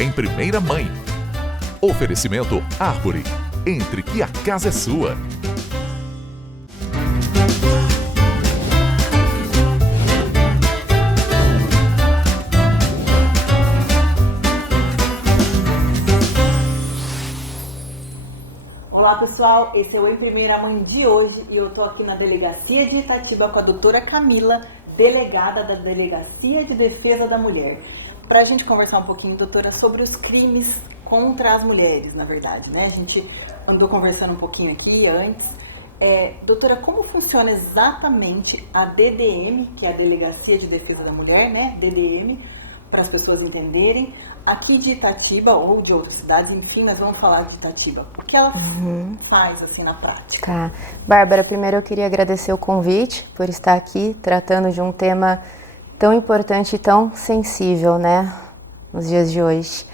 Em Primeira Mãe. Oferecimento Árvore. Entre que a casa é sua. Olá pessoal, esse é o Em Primeira Mãe de hoje e eu tô aqui na Delegacia de Itatiba com a doutora Camila, delegada da Delegacia de Defesa da Mulher, para a gente conversar um pouquinho, doutora, sobre os crimes contra as mulheres, na verdade, né? A gente andou conversando um pouquinho aqui antes. Doutora, como funciona exatamente a DDM, que é a Delegacia de Defesa da Mulher, né? DDM, para as pessoas entenderem, aqui de Itatiba ou de outras cidades, enfim, nós vamos falar de Itatiba. O que ela faz, assim, na prática? Tá. Bárbara, primeiro eu queria agradecer o convite por estar aqui tratando de um tema tão importante e tão sensível, né, nos dias de hoje.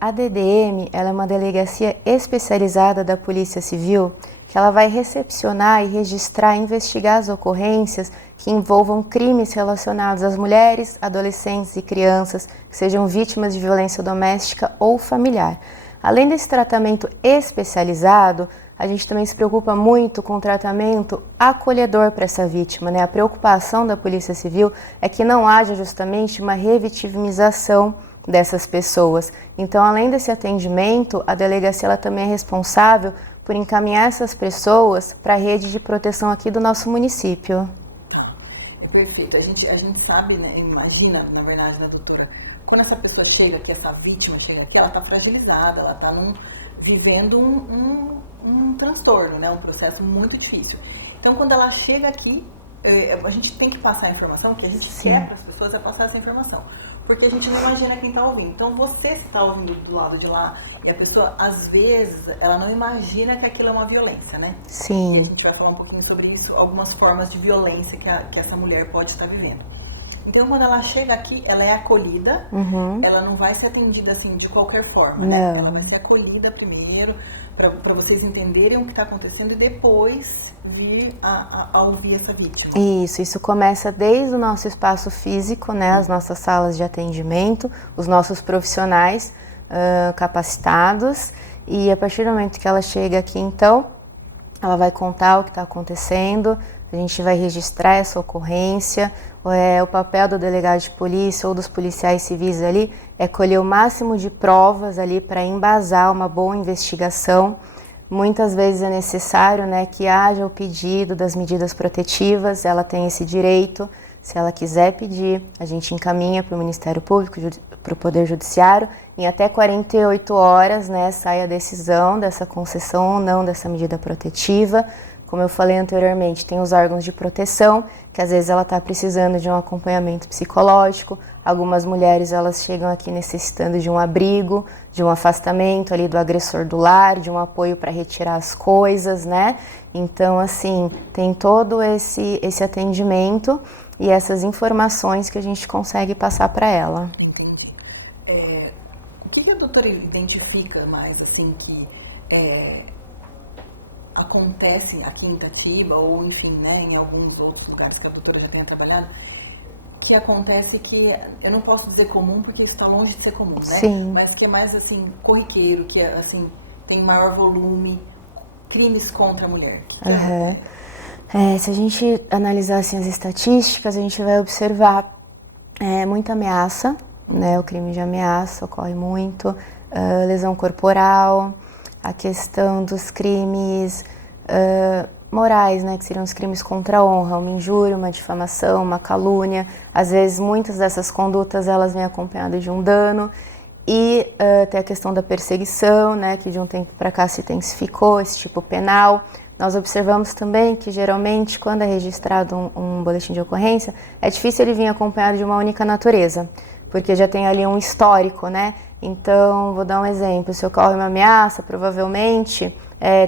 A DDM, ela é uma delegacia especializada da Polícia Civil que ela vai recepcionar e registrar, investigar as ocorrências que envolvam crimes relacionados às mulheres, adolescentes e crianças que sejam vítimas de violência doméstica ou familiar. Além desse tratamento especializado, a gente também se preocupa muito com o tratamento acolhedor para essa vítima, né? A preocupação da Polícia Civil é que não haja justamente uma revitimização dessas pessoas. Então, além desse atendimento, a delegacia ela também é responsável por encaminhar essas pessoas para a rede de proteção aqui do nosso município. Perfeito. A gente sabe, né, imagina, na verdade, né, doutora, quando essa pessoa chega aqui, essa vítima chega aqui, ela está fragilizada, ela está vivendo um transtorno, né, um processo muito difícil. Então, quando ela chega aqui, a gente tem que passar a informação, que a gente quer para as pessoas é passar essa informação. Porque a gente não imagina quem está ouvindo. Então, você está ouvindo do lado de lá e a pessoa, às vezes, ela não imagina que aquilo é uma violência, né? Sim. E a gente vai falar um pouquinho sobre isso, algumas formas de violência que essa mulher pode estar vivendo. Então, quando ela chega aqui, ela é acolhida, ela não vai ser atendida assim de qualquer forma, né? Ela vai ser acolhida primeiro, para vocês entenderem o que está acontecendo e depois vir a ouvir essa vítima. Isso começa desde o nosso espaço físico, né, as nossas salas de atendimento, os nossos profissionais capacitados, e a partir do momento que ela chega aqui, então, ela vai contar o que está acontecendo, a gente vai registrar essa ocorrência. O papel do delegado de polícia ou dos policiais civis ali é colher o máximo de provas ali para embasar uma boa investigação. Muitas vezes é necessário, né, que haja o pedido das medidas protetivas, ela tem esse direito. Se ela quiser pedir, a gente encaminha para o Ministério Público, para o Poder Judiciário, em até 48 horas, né, sai a decisão dessa concessão ou não dessa medida protetiva. Como eu falei anteriormente, tem os órgãos de proteção, que às vezes ela está precisando de um acompanhamento psicológico. Algumas mulheres elas chegam aqui necessitando de um abrigo, de um afastamento ali do agressor do lar, de um apoio para retirar as coisas, né? Então, assim, tem todo esse atendimento e essas informações que a gente consegue passar para ela. Entendi. O que a doutora identifica mais, assim, que acontecem aqui em Itatiba ou, enfim, né, em alguns outros lugares que a doutora já tenha trabalhado, que acontece que, eu não posso dizer comum porque isso está longe de ser comum, né? Sim. Mas que é mais, assim, corriqueiro, que, assim, tem maior volume, crimes contra a mulher. Se a gente analisar, assim, as estatísticas, a gente vai observar muita ameaça, né? O crime de ameaça ocorre muito, lesão corporal, a questão dos crimes morais, né, que seriam os crimes contra a honra, uma injúria, uma difamação, uma calúnia. Às vezes, muitas dessas condutas, elas vêm acompanhadas de um dano. E tem a questão da perseguição, né, que de um tempo para cá se intensificou, esse tipo penal. Nós observamos também que, geralmente, quando é registrado um boletim de ocorrência, é difícil ele vir acompanhado de uma única natureza, porque já tem ali um histórico, né? Então, vou dar um exemplo, se ocorre uma ameaça, provavelmente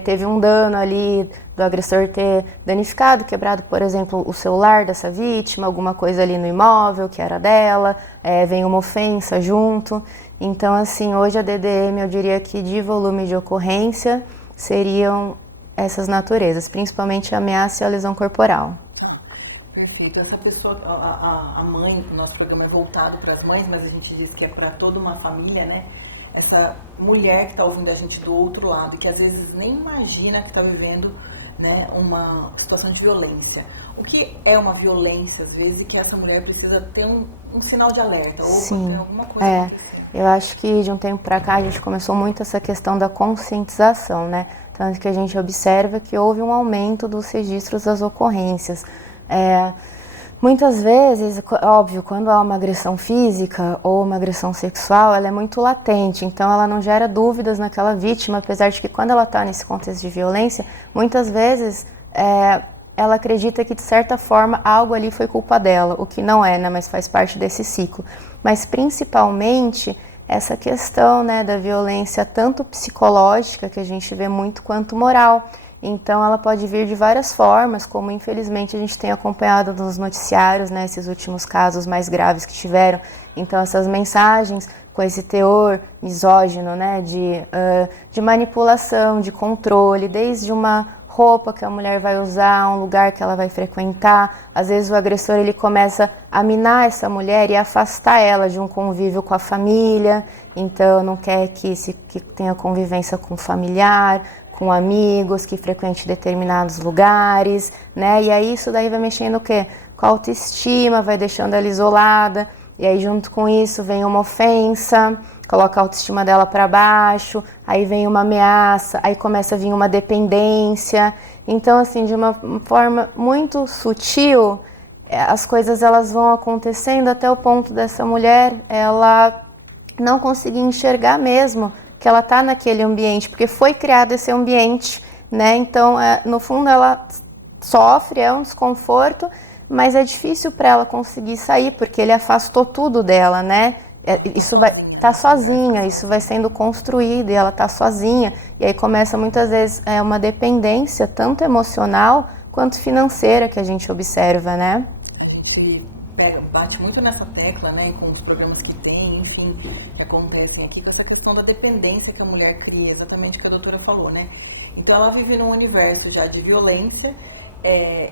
teve um dano ali do agressor ter danificado, quebrado, por exemplo, o celular dessa vítima, alguma coisa ali no imóvel que era dela, vem uma ofensa junto. Então, assim, hoje a DDM, eu diria que de volume de ocorrência seriam essas naturezas, principalmente a ameaça e a lesão corporal. Perfeito. Essa pessoa, a mãe, o nosso programa é voltado para as mães, mas a gente diz que é para toda uma família, né? Essa mulher que está ouvindo a gente do outro lado, que às vezes nem imagina que está vivendo, né, uma situação de violência. O que é uma violência, às vezes, e que essa mulher precisa ter um sinal de alerta, ou Sim, alguma coisa. Eu acho que de um tempo para cá a gente começou muito essa questão da conscientização, né? Tanto que a gente observa que houve um aumento dos registros das ocorrências. Muitas vezes, óbvio, quando há uma agressão física ou uma agressão sexual, ela é muito latente, então ela não gera dúvidas naquela vítima, apesar de que quando ela está nesse contexto de violência, muitas vezes ela acredita que de certa forma algo ali foi culpa dela, o que não é, né, mas faz parte desse ciclo. Mas principalmente essa questão, né, da violência tanto psicológica, que a gente vê muito, quanto moral. Então ela pode vir de várias formas, como infelizmente a gente tem acompanhado nos noticiários, né, esses últimos casos mais graves que tiveram. Então essas mensagens com esse teor misógino, né, de manipulação, de controle, desde uma roupa que a mulher vai usar, um lugar que ela vai frequentar. Às vezes o agressor ele começa a minar essa mulher e afastar ela de um convívio com a família, então não quer que tenha convivência com o familiar, com amigos, que frequente determinados lugares, né? E aí isso daí vai mexendo o quê? Com a autoestima, vai deixando ela isolada, e aí junto com isso vem uma ofensa, coloca a autoestima dela para baixo, aí vem uma ameaça, aí começa a vir uma dependência. Então, assim, de uma forma muito sutil, as coisas elas vão acontecendo até o ponto dessa mulher, ela não conseguir enxergar mesmo que ela está naquele ambiente, porque foi criado esse ambiente, né? Então, no fundo, ela sofre, é um desconforto, mas é difícil para ela conseguir sair, porque ele afastou tudo dela, né? Isso vai estar sozinha, isso vai sendo construído e ela está sozinha. E aí começa muitas vezes uma dependência, tanto emocional quanto financeira, que a gente observa, né? A gente bate muito nessa tecla, né, com os programas que tem, enfim, que acontecem aqui, com essa questão da dependência que a mulher cria, exatamente o que a doutora falou, né? Então ela vive num universo já de violência,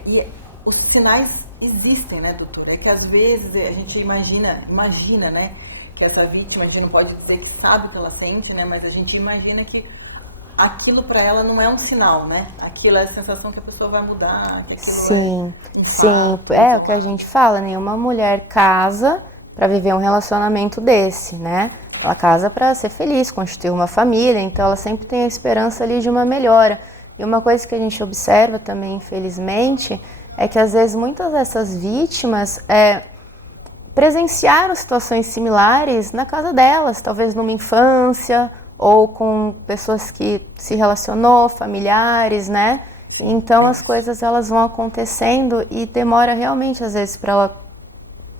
e os sinais existem, né, doutora? É que às vezes a gente imagina, né, que essa vítima, a gente não pode dizer que sabe o que ela sente, né, mas a gente imagina que aquilo para ela não é um sinal, né? Aquilo é a sensação que a pessoa vai mudar, que aquilo sim, é o que a gente fala, nenhuma mulher casa para viver um relacionamento desse, né? Ela casa para ser feliz, constituir uma família, então ela sempre tem a esperança ali de uma melhora. E uma coisa que a gente observa também, infelizmente, é que às vezes muitas dessas vítimas presenciaram situações similares na casa delas, talvez numa infância, ou com pessoas que se relacionou, familiares, né? Então as coisas elas vão acontecendo e demora realmente às vezes para ela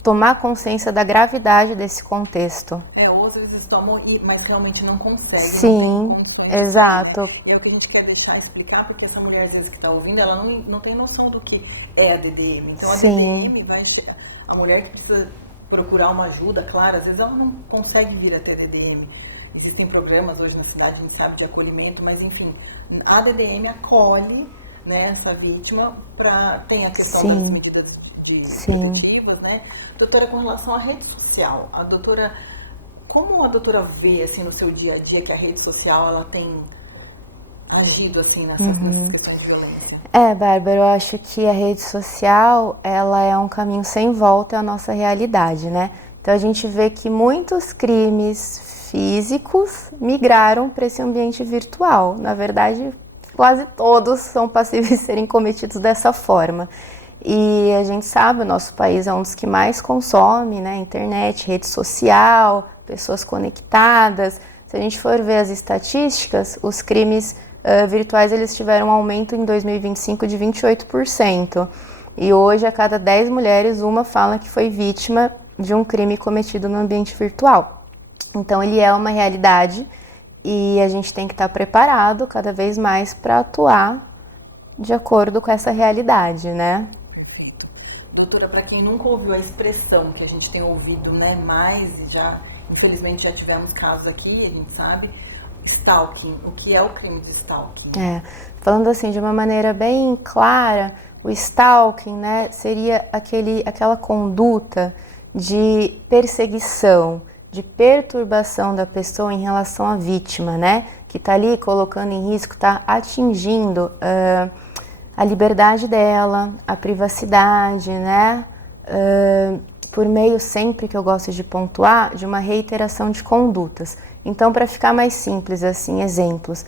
tomar consciência da gravidade desse contexto. Ou às vezes tomam, mas realmente não conseguem. Sim, exato. É o que a gente quer deixar explicar, porque essa mulher às vezes que está ouvindo, ela não tem noção do que é a DDM. Então a DDM vai chegar, a mulher que precisa procurar uma ajuda, claro, às vezes ela não consegue vir a ter DDM. Existem programas hoje na cidade, a gente sabe, de acolhimento, mas enfim, a DDM acolhe, né, essa vítima, tem a questão das medidas preventivas, né? Doutora, com relação à rede social, como a doutora vê, assim, no seu dia a dia, que a rede social, ela tem agido, assim, nessa questão de violência? Bárbara, eu acho que a rede social, ela é um caminho sem volta à nossa realidade, né? Então a gente vê que muitos crimes físicos migraram para esse ambiente virtual. Na verdade, quase todos são passíveis de serem cometidos dessa forma. E a gente sabe, o nosso país é um dos que mais consome, né, internet, rede social, pessoas conectadas. Se a gente for ver as estatísticas, os crimes virtuais eles tiveram um aumento em 2025 de 28%. E hoje, a cada 10 mulheres, uma fala que foi vítima de um crime cometido no ambiente virtual. Então, ele é uma realidade e a gente tem que estar preparado cada vez mais para atuar de acordo com essa realidade, né? Doutora, para quem nunca ouviu a expressão que a gente tem ouvido, né, mais, infelizmente já tivemos casos aqui, a gente sabe, stalking. O que é o crime de stalking? Falando assim de uma maneira bem clara, O stalking, né, seria aquela conduta de perseguição, de perturbação da pessoa em relação à vítima, né, que está ali colocando em risco, está atingindo a liberdade dela, a privacidade, né, por meio sempre que eu gosto de pontuar, de uma reiteração de condutas. Então, para ficar mais simples, assim, exemplos,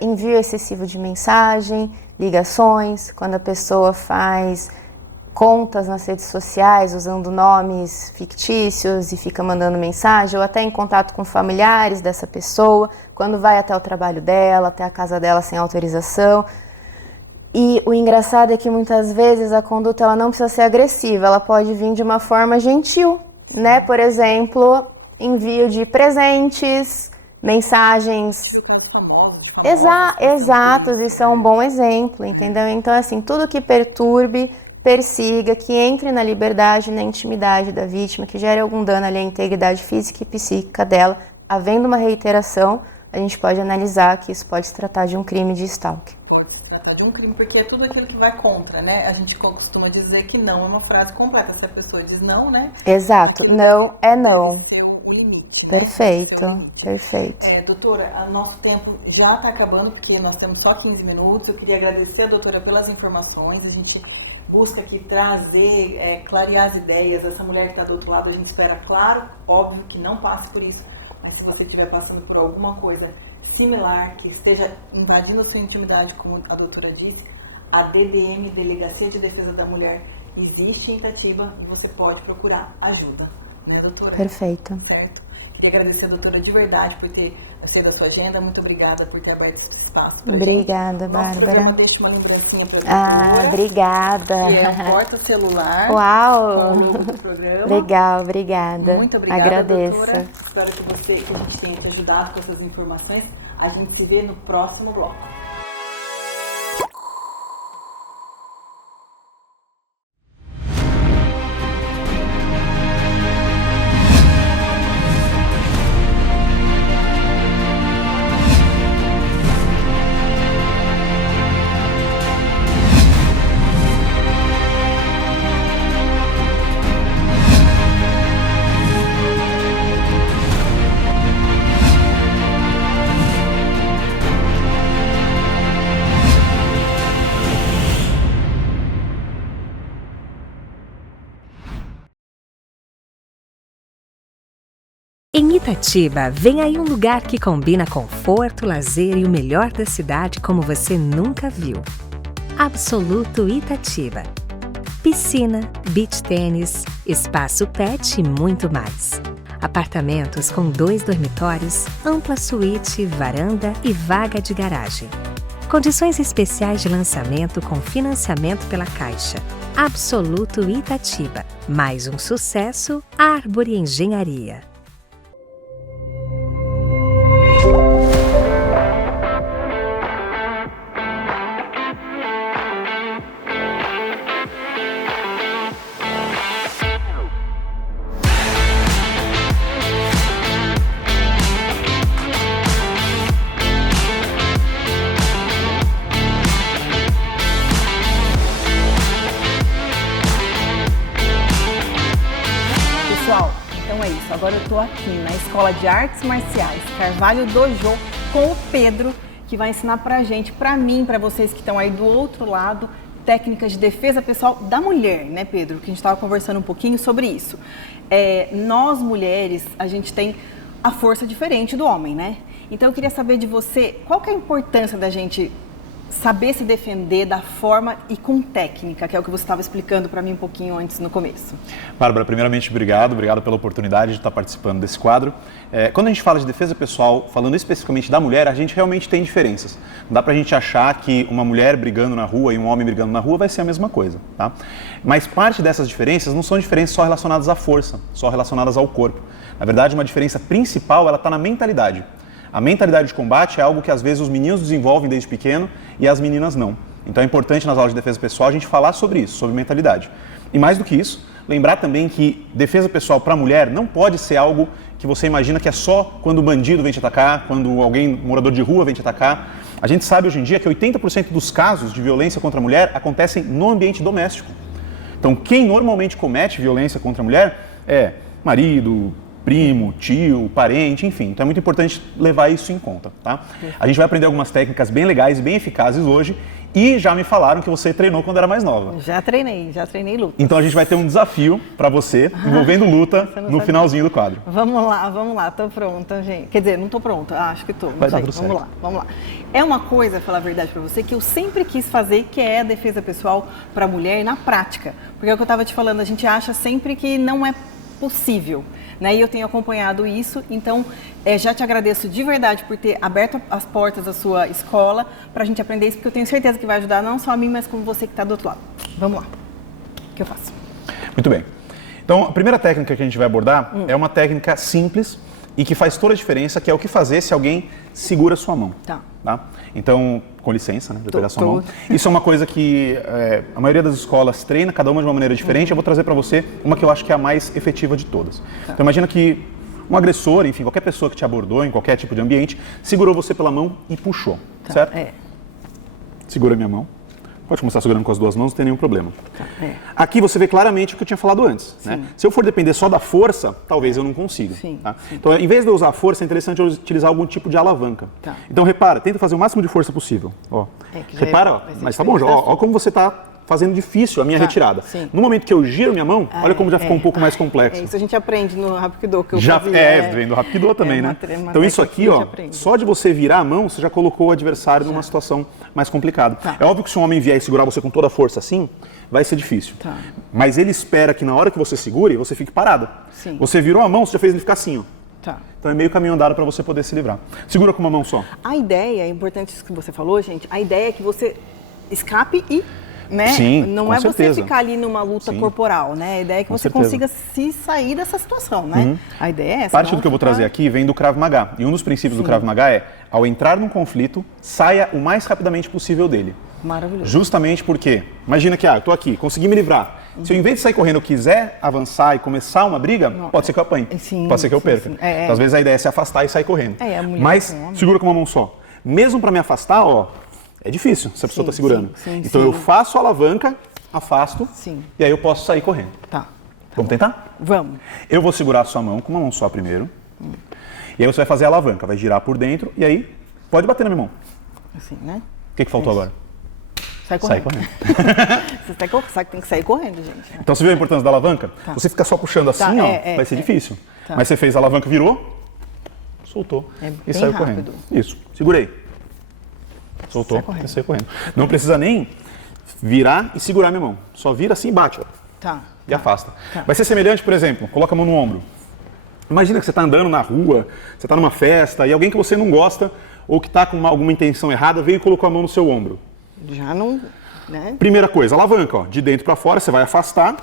envio excessivo de mensagem, ligações, quando a pessoa faz contas nas redes sociais usando nomes fictícios e fica mandando mensagem, ou até em contato com familiares dessa pessoa, quando vai até o trabalho dela, até a casa dela sem autorização. E o engraçado é que muitas vezes a conduta ela não precisa ser agressiva, ela pode vir de uma forma gentil, né? Por exemplo, envio de presentes, mensagens. Exatos, isso é um bom exemplo, entendeu? Então, assim, tudo que perturbe, persiga, que entre na liberdade, na intimidade da vítima, que gere algum dano ali à integridade física e psíquica dela, havendo uma reiteração, a gente pode analisar que isso pode se tratar de um crime de stalking. De um crime, porque é tudo aquilo que vai contra, né? A gente costuma dizer que não é uma frase completa. Se a pessoa diz não, né? Exato, não é não. É o limite. Né? Perfeito, perfeito. Doutora, o nosso tempo já está acabando, porque nós temos só 15 minutos. Eu queria agradecer a doutora pelas informações. A gente busca aqui trazer, clarear as ideias. Essa mulher que está do outro lado, a gente espera, claro, óbvio, que não passe por isso. Mas se você estiver passando por alguma coisa similar, que esteja invadindo a sua intimidade, como a doutora disse, a DDM, Delegacia de Defesa da Mulher, existe em Itatiba e você pode procurar ajuda, né, doutora? Perfeito. Certo. Queria agradecer a doutora de verdade por ter saído da sua agenda, muito obrigada por ter aberto esse espaço pra Obrigada, gente. Bárbara. Nosso programa deixa uma lembrancinha para a doutora. Obrigada. Que é um porta-celular. Uau! Com o logo do programa. Legal, obrigada. Muito obrigada, agradeço. doutora. Espero que a gente tenha te ajudado com essas informações. A gente se vê no próximo bloco. Em Itatiba, vem aí um lugar que combina conforto, lazer e o melhor da cidade como você nunca viu. Absoluto Itatiba. Piscina, beach tênis, espaço pet e muito mais. Apartamentos com 2 dormitórios, ampla suíte, varanda e vaga de garagem. Condições especiais de lançamento com financiamento pela Caixa. Absoluto Itatiba. Mais um sucesso, Árvore Engenharia. Pessoal, então é isso. Agora eu estou aqui na Escola de Artes Marciais Carvalho Dojo com o Pedro, que vai ensinar pra gente, pra mim, pra vocês que estão aí do outro lado, técnicas de defesa pessoal da mulher, né, Pedro? Que a gente estava conversando um pouquinho sobre isso. Nós, mulheres, a gente tem a força diferente do homem, né? Então eu queria saber de você, qual que é a importância da gente saber se defender da forma e com técnica, que é o que você estava explicando para mim um pouquinho antes no começo. Bárbara, primeiramente, obrigado pela oportunidade de estar participando desse quadro. Quando a gente fala de defesa pessoal, falando especificamente da mulher, a gente realmente tem diferenças. Não dá pra gente achar que uma mulher brigando na rua e um homem brigando na rua vai ser a mesma coisa, tá? Mas parte dessas diferenças não são diferenças só relacionadas à força, só relacionadas ao corpo. Na verdade, uma diferença principal, ela está na mentalidade. A mentalidade de combate é algo que às vezes os meninos desenvolvem desde pequeno e as meninas não. Então é importante nas aulas de defesa pessoal a gente falar sobre isso, sobre mentalidade. E mais do que isso, lembrar também que defesa pessoal para a mulher não pode ser algo que você imagina que é só quando o bandido vem te atacar, quando alguém, morador de rua, vem te atacar. A gente sabe hoje em dia que 80% dos casos de violência contra a mulher acontecem no ambiente doméstico. Então, quem normalmente comete violência contra a mulher é marido, primo, tio, parente, enfim. Então é muito importante levar isso em conta, tá? A gente vai aprender algumas técnicas bem legais, bem eficazes hoje e já me falaram que você treinou quando era mais nova. Já treinei luta. Então a gente vai ter um desafio para você envolvendo luta no finalzinho do quadro. Vamos lá, tô pronta, gente. Quer dizer, não tô pronta, acho que tô. Vai dar tudo certo. Vamos lá. É uma coisa, falar a verdade para você, que eu sempre quis fazer, que é a defesa pessoal para a mulher na prática. Porque é o que eu tava te falando, a gente acha sempre que não é possível. Né? E eu tenho acompanhado isso, então já te agradeço de verdade por ter aberto as portas da sua escola para a gente aprender isso, porque eu tenho certeza que vai ajudar não só a mim, mas como você que está do outro lado. Vamos lá. O que eu faço? Muito bem. Então, a primeira técnica que a gente vai abordar é uma técnica simples e que faz toda a diferença, que é o que fazer se alguém segura a sua mão. Tá. Então, com licença, né, de pegar a sua mão. Isso é uma coisa que a maioria das escolas treina, cada uma de uma maneira diferente. Eu vou trazer para você uma que eu acho que é a mais efetiva de todas. Tá. Então, imagina que um agressor, enfim, qualquer pessoa que te abordou em qualquer tipo de ambiente, segurou você pela mão e puxou, certo? Segura minha mão. Pode começar segurando com as duas mãos, não tem nenhum problema. Aqui você vê claramente o que eu tinha falado antes. Né? Se eu for depender só da força, talvez eu não consiga. Tá? Então, em vez de eu usar a força, é interessante eu utilizar algum tipo de alavanca. Então, repara, tenta fazer o máximo de força possível. Ó. Repara, mas tá bom, ó como você está fazendo difícil a minha retirada. No momento que eu giro minha mão, olha como já ficou um pouco mais complexo. Isso a gente aprende no Hapkido que eu já fazia. Vem do Hapkido também, né? Então isso aqui, ó, só de você virar a mão, você já colocou o adversário numa situação mais complicada. É óbvio que se um homem vier e segurar você com toda a força assim, vai ser difícil. Mas ele espera que na hora que você segure, você fique parada. Você virou a mão, você já fez ele ficar assim, ó. Então é meio caminho andado para você poder se livrar. Segura com uma mão só. A ideia, é importante isso que você falou, gente, a ideia é que você escape e... Né? Sim, não é você ficar ali numa luta corporal, né? A ideia é que você consiga se sair dessa situação, né? A ideia é essa. Parte do que eu vou trazer aqui vem do Krav Maga. E um dos princípios do Krav Maga é, ao entrar num conflito, saia o mais rapidamente possível dele. Maravilhoso. Justamente porque, imagina que, eu tô aqui, consegui me livrar. Se eu, em vez de sair correndo, eu quiser avançar e começar uma briga, pode ser que eu apanhe. Pode ser que eu perca. Então, às vezes a ideia é se afastar e sair correndo. Mas segura com uma mão só. Mesmo para me afastar, ó, é difícil se a pessoa está segurando. Então eu faço a alavanca, afasto e aí eu posso sair correndo. Vamos tentar? Vamos. Eu vou segurar a sua mão com uma mão só primeiro. E aí você vai fazer a alavanca, vai girar por dentro e aí pode bater na minha mão. Assim, né? O que faltou agora? Sai correndo. Você tem que sair correndo, gente. Então você viu a importância da alavanca? Você fica só puxando assim, vai ser difícil. Mas você fez a alavanca, virou, soltou e saiu correndo. Isso, segurei. Soltou e saiu correndo. Não precisa nem virar e segurar minha mão. Só vira assim e bate. Ó. E afasta. Vai ser semelhante, por exemplo, coloca a mão no ombro. Imagina que você está andando na rua, você está numa festa e alguém que você não gosta ou que está com alguma intenção errada veio e colocou a mão no seu ombro. Já não... Né? Primeira coisa, alavanca. Ó, de dentro para fora, você vai afastar,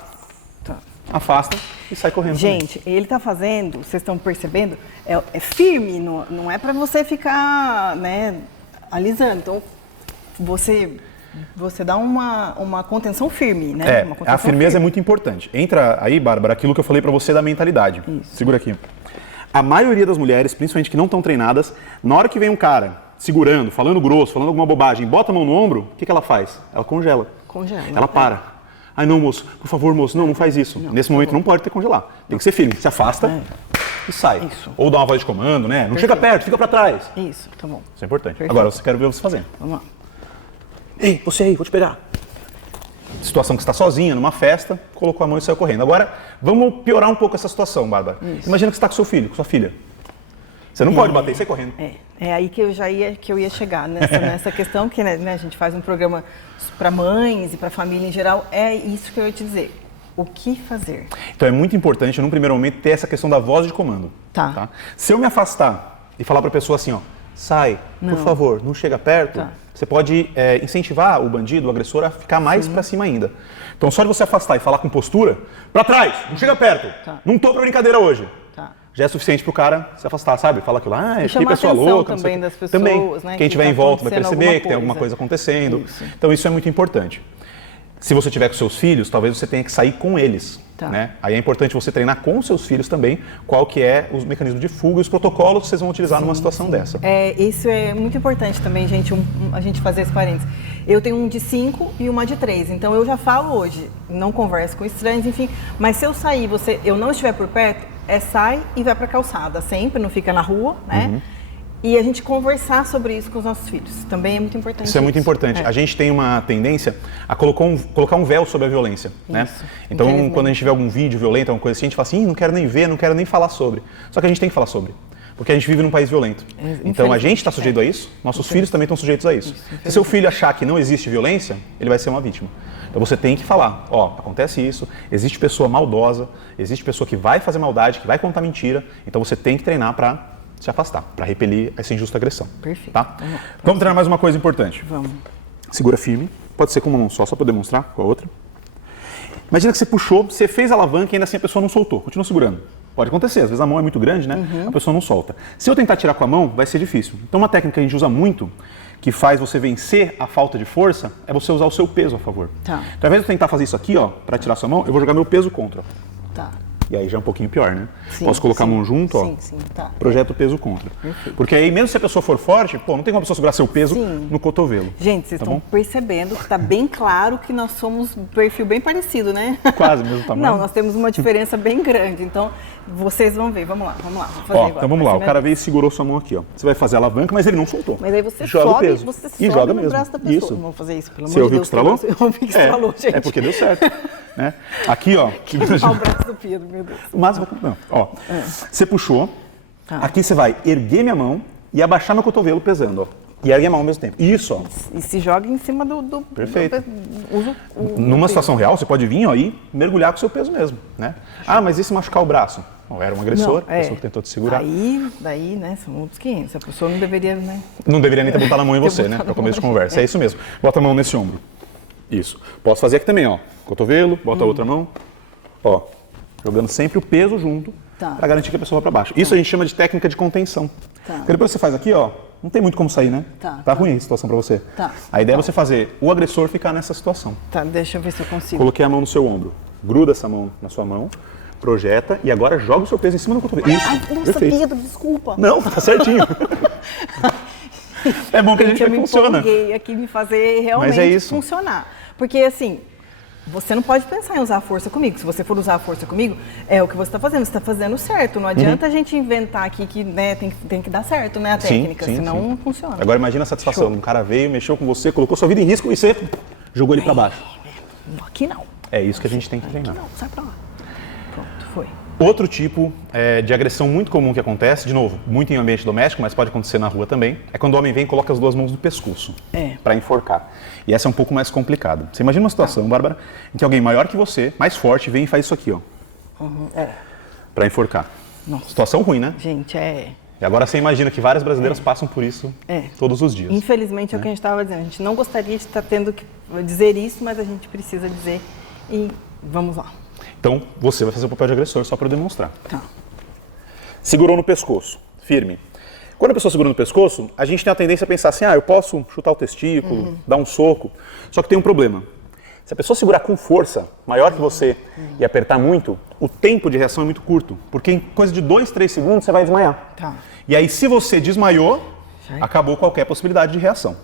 afasta e sai correndo. Gente, ele está fazendo, vocês estão percebendo, é firme, não é para você ficar, né, alisando. Então, você dá uma contenção firme, né? A firmeza é muito importante. Entra aí, Bárbara, aquilo que eu falei para você da mentalidade. Isso. Segura aqui. A maioria das mulheres, principalmente que não estão treinadas, na hora que vem um cara segurando, falando grosso, falando alguma bobagem, bota a mão no ombro, o que ela faz? Ela congela. Ela para. Ai, não, moço, por favor, moço, não faz isso. Nesse momento não pode ter congelar. Tem que ser firme. Se afasta e sai. Isso. Ou dá uma voz de comando, né? Não chega perto, fica para trás. Isso, tá bom. Isso é importante. Agora, eu quero ver você fazendo. Vamos lá. Ei, você aí, vou te pegar. Situação que você está sozinha, numa festa, colocou a mão e saiu correndo. Agora, vamos piorar um pouco essa situação, Bárbara. Isso. Imagina que você está com seu filho, com sua filha. Você não pode bater e sair correndo. É aí que eu ia chegar, nessa questão que né, a gente faz um programa para mães e para a família em geral. É isso que eu ia te dizer. O que fazer? Então é muito importante, num primeiro momento, ter essa questão da voz de comando. Tá? Se eu me afastar e falar para a pessoa assim, ó, sai, por favor, não chega perto, você pode incentivar o bandido, o agressor, a ficar mais para cima ainda. Então só de você afastar e falar com postura, para trás, não chega perto, não tô para brincadeira hoje. Já é suficiente para o cara se afastar, sabe? Fala aquilo, que pessoa louca. Também das pessoas, também. Né, Quem estiver em volta vai perceber que tem alguma coisa acontecendo. Então isso é muito importante. Se você tiver com seus filhos, talvez você tenha que sair com eles. Tá. Né? Aí é importante você treinar com os seus filhos também qual que é os mecanismos de fuga e os protocolos que vocês vão utilizar numa situação dessa. Isso é muito importante também, gente, a gente fazer esse parênteses. Eu tenho um de 5 e uma de 3, então eu já falo hoje, não converso com estranhos, enfim, mas se eu sair, eu não estiver por perto, sai e vai pra calçada, sempre, não fica na rua, né? E a gente conversar sobre isso com os nossos filhos. Também é muito importante. Isso é muito importante. A gente tem uma tendência a colocar um véu sobre a violência. Né? Então, quando a gente vê algum vídeo violento, alguma coisa assim, a gente fala assim, não quero nem ver, não quero nem falar sobre. Só que a gente tem que falar sobre. Porque a gente vive num país violento. Então, a gente está sujeito a isso, nossos filhos também estão sujeitos a isso. Se seu filho achar que não existe violência, ele vai ser uma vítima. Então, você tem que falar, acontece isso, existe pessoa maldosa, existe pessoa que vai fazer maldade, que vai contar mentira. Então, você tem que treinar para se afastar, para repelir essa injusta agressão. Perfeito. Tá? Vamos treinar mais uma coisa importante. Vamos. Segura firme, pode ser com uma mão só para demonstrar com a outra. Imagina que você puxou, você fez a alavanca e ainda assim a pessoa não soltou, continua segurando. Pode acontecer, às vezes a mão é muito grande, né? A pessoa não solta. Se eu tentar tirar com a mão, vai ser difícil. Então uma técnica que a gente usa muito, que faz você vencer a falta de força, é você usar o seu peso a favor. Tá. Então ao invés de eu tentar fazer isso aqui, para tirar sua mão, eu vou jogar meu peso contra. Tá. E aí já é um pouquinho pior, né? Sim, Posso colocar a mão junto, tá. Projeta o peso contra. Porque aí, mesmo se a pessoa for forte, não tem como a pessoa segurar seu peso no cotovelo. Gente, vocês estão percebendo que está bem claro que nós somos um perfil bem parecido, né? Quase mesmo tamanho. Não, nós temos uma diferença bem grande, então vocês vão ver. Vamos lá. Vamos fazer agora. Então vamos lá, o cara veio e segurou sua mão aqui, Você vai fazer a alavanca, mas ele não soltou. Mas aí você joga sobe, o peso. e joga no mesmo. braço da pessoa. Isso. Não vamos fazer isso, pelo amor Você de ouviu Deus. que estralou? Eu ouvi que estralou, gente. É porque deu certo. Né? Aqui, O braço do Pedro, meu Deus. O máximo, não. Você puxou, aqui você vai erguer minha mão e abaixar meu cotovelo pesando, E ergue a mão ao mesmo tempo. Isso, E se joga em cima do... Perfeito. Numa situação real, você pode vir e mergulhar com o seu peso mesmo, né? Ah, mas e se machucar o braço? Era um agressor, a pessoa que tentou te segurar. Daí, né, são outros 500. A pessoa não deveria, né? Não deveria nem ter botado a mão em você, né? Para começo de conversa. É isso mesmo. Bota a mão nesse ombro. Isso. Posso fazer aqui também, Cotovelo, bota a outra mão. Jogando sempre o peso junto para garantir que a pessoa vá para baixo. Isso a gente chama de técnica de contenção. Porque depois você faz aqui, não tem muito como sair, né? Tá ruim a situação para você. A ideia é você fazer o agressor ficar nessa situação. Deixa eu ver se eu consigo. Coloquei a mão no seu ombro. Gruda essa mão na sua mão. Projeta e agora joga o seu peso em cima do cotovelo. Isso. Ai, nossa, Pedro, desculpa. Não, tá certinho. É bom que a gente funciona. Eu me empolguei aqui me fazer realmente funcionar. Porque assim, você não pode pensar em usar a força comigo. Se você for usar a força comigo, é o que você está fazendo. Você está fazendo certo. Não adianta a gente inventar aqui que né, tem que dar certo, né, a técnica, senão não funciona. Agora imagina a satisfação. Um cara veio, mexeu com você, colocou sua vida em risco e você jogou ele para baixo. Aqui não. É isso que a gente tem que treinar. Aqui não, sai para lá. Pronto, foi. Outro tipo de agressão muito comum que acontece, de novo, muito em ambiente doméstico, mas pode acontecer na rua também, é quando o homem vem e coloca as duas mãos no pescoço para enforcar. E essa é um pouco mais complicada. Você imagina uma situação, Bárbara, em que alguém maior que você, mais forte, vem e faz isso aqui, para enforcar. Nossa. Situação ruim, né? Gente, E agora você imagina que várias brasileiras passam por isso todos os dias. Infelizmente é o que a gente estava dizendo. A gente não gostaria de estar tendo que dizer isso, mas a gente precisa dizer e vamos lá. Então, você vai fazer o papel de agressor só para demonstrar. Segurou no pescoço, firme. Quando a pessoa segura no pescoço, a gente tem a tendência a pensar assim, eu posso chutar o testículo, dar um soco. Só que tem um problema. Se a pessoa segurar com força, maior que você, e apertar muito, o tempo de reação é muito curto. Porque em coisa de 2, 3 segundos, você vai desmaiar. E aí, se você desmaiou, acabou qualquer possibilidade de reação.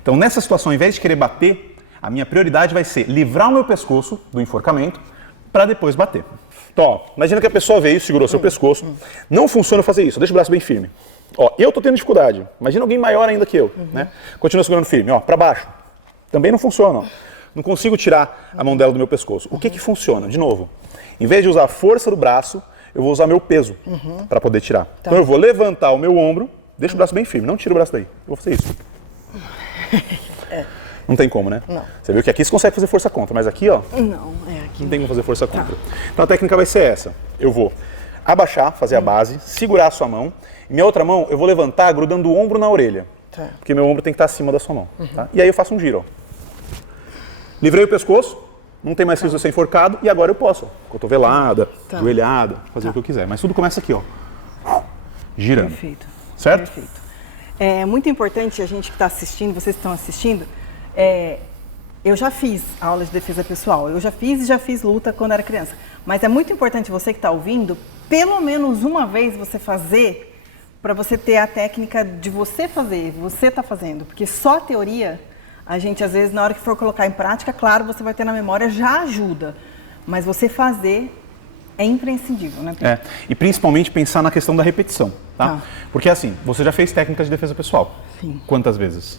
Então, nessa situação, ao invés de querer bater, a minha prioridade vai ser livrar o meu pescoço do enforcamento, para depois bater. Então, imagina que a pessoa veio, segurou seu pescoço. Não funciona fazer isso, deixa o braço bem firme. Eu tô tendo dificuldade. Imagina alguém maior ainda que eu, né? Continua segurando firme, para baixo. Também não funciona, Não consigo tirar a mão dela do meu pescoço. O que funciona? De novo, em vez de usar a força do braço, eu vou usar meu peso para poder tirar. Então eu vou levantar o meu ombro, deixa o braço bem firme, não tira o braço daí. Eu vou fazer isso. Não tem como, né? Não. Você viu que aqui você consegue fazer força contra, mas aqui, Não, não aqui tem como fazer força contra. Então a técnica vai ser essa. Eu vou abaixar, fazer a base, segurar a sua mão. E minha outra mão, eu vou levantar grudando o ombro na orelha. Porque meu ombro tem que estar acima da sua mão. E aí eu faço um giro, Livrei o pescoço, não tem mais risco de ser enforcado, e agora eu posso. Cotovelada, joelhada, fazer o que eu quiser. Mas tudo começa aqui, girando. Perfeito. Certo? Perfeito. É muito importante a gente que está assistindo, vocês que estão assistindo, eu já fiz aula de defesa pessoal, eu já fiz luta quando era criança. Mas é muito importante você que está ouvindo, pelo menos uma vez você fazer, para você ter a técnica de você fazer, você tá fazendo. Porque só a teoria, a gente às vezes, na hora que for colocar em prática, claro, você vai ter na memória, já ajuda. Mas você fazer é imprescindível, né, Pedro? E principalmente pensar na questão da repetição, tá? Porque assim, você já fez técnicas de defesa pessoal? Sim. Quantas vezes?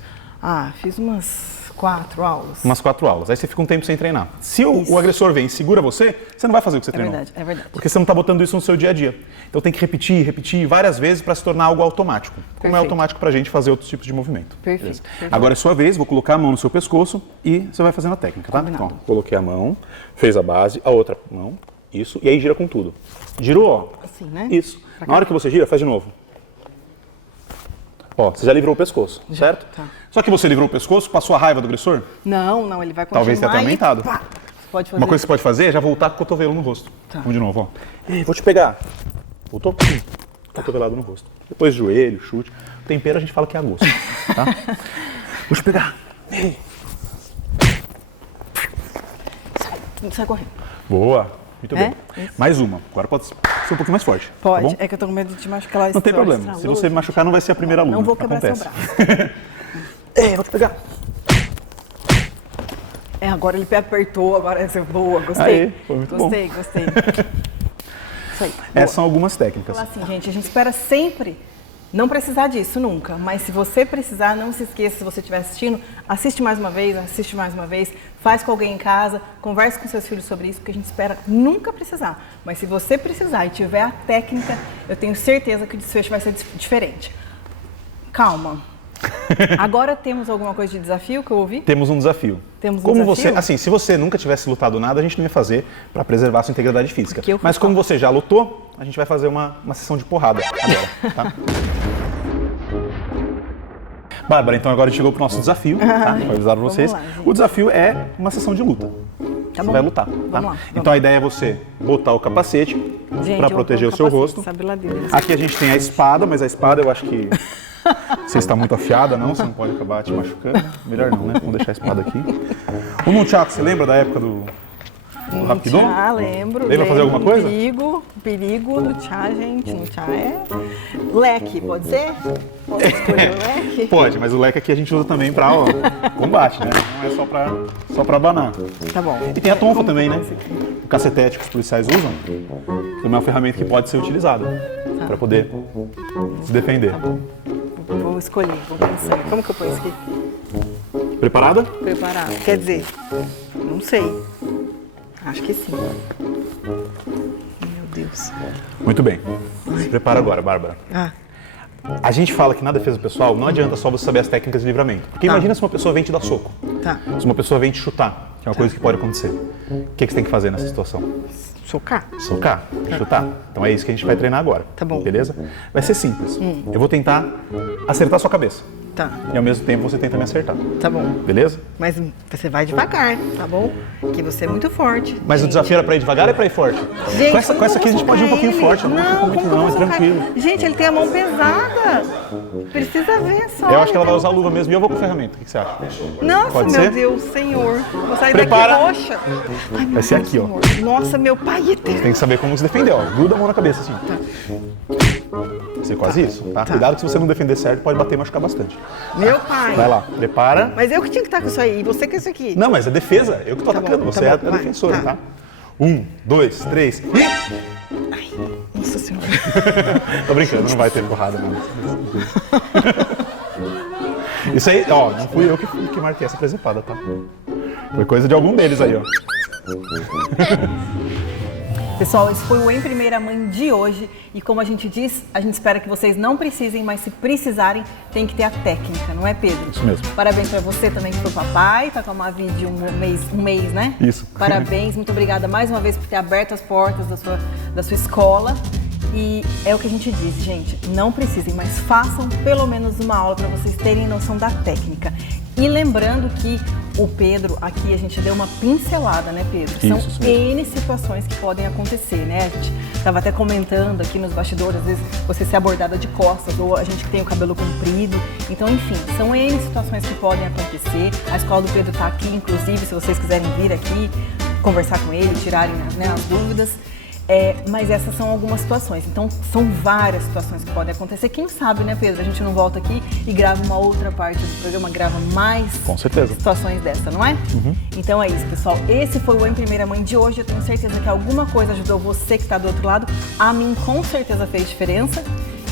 Fiz umas 4 aulas. Umas 4 aulas. Aí você fica um tempo sem treinar. Se o agressor vem e segura você, você não vai fazer o que você treinou. É verdade. Porque você não está botando isso no seu dia a dia. Então tem que repetir várias vezes para se tornar algo automático. Como Perfeito. é automático para a gente fazer outros tipos de movimento. Perfeito. Agora é sua vez, vou colocar a mão no seu pescoço e você vai fazendo a técnica, tá? Combinado. Então, coloquei a mão, fez a base, a outra mão, isso, e aí gira com tudo. Girou, ó. Assim, né? Isso. Na hora que você gira, faz de novo. Ó, você já livrou o pescoço, certo? Tá. Só que você livrou o pescoço, passou a raiva do agressor? Não, ele vai continuar. Talvez tenha até aumentado. Pá, pode fazer. Uma coisa que você pode fazer é já voltar com o cotovelo no rosto. Tá. Vamos de novo, ó. Ei, vou te pegar. Voltou? Cotovelado no rosto. Depois joelho, chute. O tempero a gente fala que é a gosto, tá? Vou te pegar. Ei. Sai correndo. Boa. Muito bem. Isso. Mais uma. Agora pode ser um pouquinho mais forte. Pode, Tá bom? é que eu tô com medo de te machucar lá. Não tem problema. Se você me machucar, não vai ser a primeira aluna. Não vou quebrar Acontece. seu braço. Ei, vou te pegar. Agora ele apertou, agora essa boa, gostei. Aí, foi muito bom. Gostei. Isso aí. Essas são algumas técnicas. Falar assim, gente, a gente espera sempre não precisar disso, nunca. Mas se você precisar, não se esqueça, se você estiver assistindo, assiste mais uma vez, faz com alguém em casa, converse com seus filhos sobre isso, porque a gente espera nunca precisar. Mas se você precisar e tiver a técnica, eu tenho certeza que o desfecho vai ser diferente. Calma. Agora temos alguma coisa de desafio que eu ouvi? Temos um desafio. Temos um como desafio? você, assim, se você nunca tivesse lutado nada, a gente não ia fazer para preservar a sua integridade física. Porque eu Mas como você já lutou, a gente vai fazer uma sessão de porrada agora, tá? Bárbara, então agora a gente chegou pro nosso desafio, tá? Vou avisar pra vocês. lá, gente. O desafio é uma sessão de luta. Tá Você bom. vai lutar, tá? Vamos lá. Então a ideia é você botar o capacete para proteger o seu rosto. Aqui a gente tem a espada, mas a espada eu acho que você está muito afiada, não? Você não pode acabar te machucando. Melhor não, né? Vamos deixar a espada aqui. O nunchaku, você lembra da época do Rapidon? Lembro. Lembra fazer alguma coisa? Perigo no chá, gente. No chá é leque, pode ser? Pode escolher o leque? Pode, mas o leque aqui a gente usa também para combate, né? Não é só para abanar. Tá bom. E tem a tonfa também, né? O cacetete que os policiais usam também é uma ferramenta que pode ser utilizada para poder se defender. Vou escolher, vou pensar. Como que eu ponho isso aqui? Preparada? Preparado. Quer dizer, não sei. Acho que sim. Meu Deus. Muito bem. Se prepara agora, Bárbara. A gente fala que na defesa pessoal não adianta só você saber as técnicas de livramento. Porque imagina se uma pessoa vem te dar soco. Tá. Se uma pessoa vem te chutar, que é uma coisa que pode acontecer. O que você tem que fazer nessa situação? Socar. Socar, chutar. Então é isso que a gente vai treinar agora. Tá bom. Beleza? Vai ser simples. Eu vou tentar acertar sua cabeça. Tá. E ao mesmo tempo você tenta me acertar. Tá bom. Beleza? Mas você vai devagar, tá bom? Que você é muito forte. Mas o desafio era pra ir devagar ou pra ir forte? Gente, com essa aqui a gente pode ir um pouquinho forte. Não, é tranquilo. Gente, ele tem a mão pesada. Precisa ver só. Eu acho que ela vai usar luva mesmo e eu vou com ferramenta. O que você acha? Nossa, Pode meu ser? Deus, senhor. Vou sair Prepara. daqui roxa. Ai, Vai ser aqui, ó. senhor. Nossa, meu pai eterno. Tem que saber como se defender, ó. Gruda a mão na cabeça, assim. Vai ser quase isso, tá? Cuidado que se você não defender certo, pode bater e machucar bastante. Meu pai. Vai lá, prepara. Mas eu que tinha que estar com isso aí. E você com isso aqui. Não, mas é defesa. Eu que tô Tá atacando. bom, Você tá é a bom, vai, defensora, tá. tá? 1, 2, 3 Nossa senhora. Tô brincando, não vai ter porrada, não. Isso aí, ó, não fui eu que marquei essa presepada, tá? Foi coisa de algum deles aí, ó. Pessoal, esse foi o Em Primeira Mãe de hoje e como a gente diz, a gente espera que vocês não precisem, mas se precisarem, tem que ter a técnica, não é, Pedro? Isso mesmo. Parabéns pra você também que foi papai, tá com a Mavi de um mês, né? Isso. Parabéns, muito obrigada mais uma vez por ter aberto as portas da sua escola. E é o que a gente diz, gente, não precisem, mas façam pelo menos uma aula para vocês terem noção da técnica. E lembrando que o Pedro, aqui a gente deu uma pincelada, né, Pedro? Isso São N situações que podem acontecer, né? A gente estava até comentando aqui nos bastidores, às vezes você ser abordada de costas, ou a gente que tem o cabelo comprido. Então, enfim, são N situações que podem acontecer. A escola do Pedro está aqui, inclusive, se vocês quiserem vir aqui, conversar com ele, tirarem, né, as dúvidas. Mas essas são algumas situações, então são várias situações que podem acontecer. Quem sabe, né, Pedro, a gente não volta aqui e grava uma outra parte do programa, grava mais Com certeza. situações dessa, não é? Então é isso, pessoal. Esse foi o Em Primeira Mãe de hoje. Eu tenho certeza que alguma coisa ajudou você que está do outro lado. A mim, com certeza, fez diferença.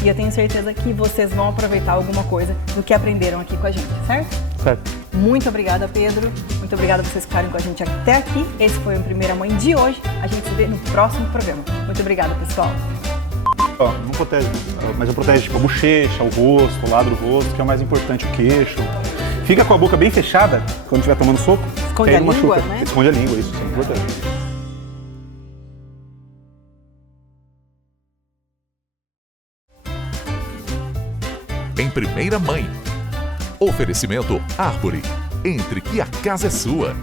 E eu tenho certeza que vocês vão aproveitar alguma coisa do que aprenderam aqui com a gente, certo? Certo. Muito obrigada, Pedro. Muito obrigada a vocês que ficaram com a gente até aqui. Esse foi o Em Primeira Mãe de hoje. A gente se vê no próximo programa. Muito obrigada, pessoal. Ó, não protege, mas eu protege tipo a bochecha, o rosto, o lado do rosto, que é o mais importante, o queixo. Fica com a boca bem fechada quando estiver tomando soco. Esconde a língua, né? Esconde a língua, isso é importante. Em Primeira Mãe. Oferecimento Arbury. Entre que a casa é sua.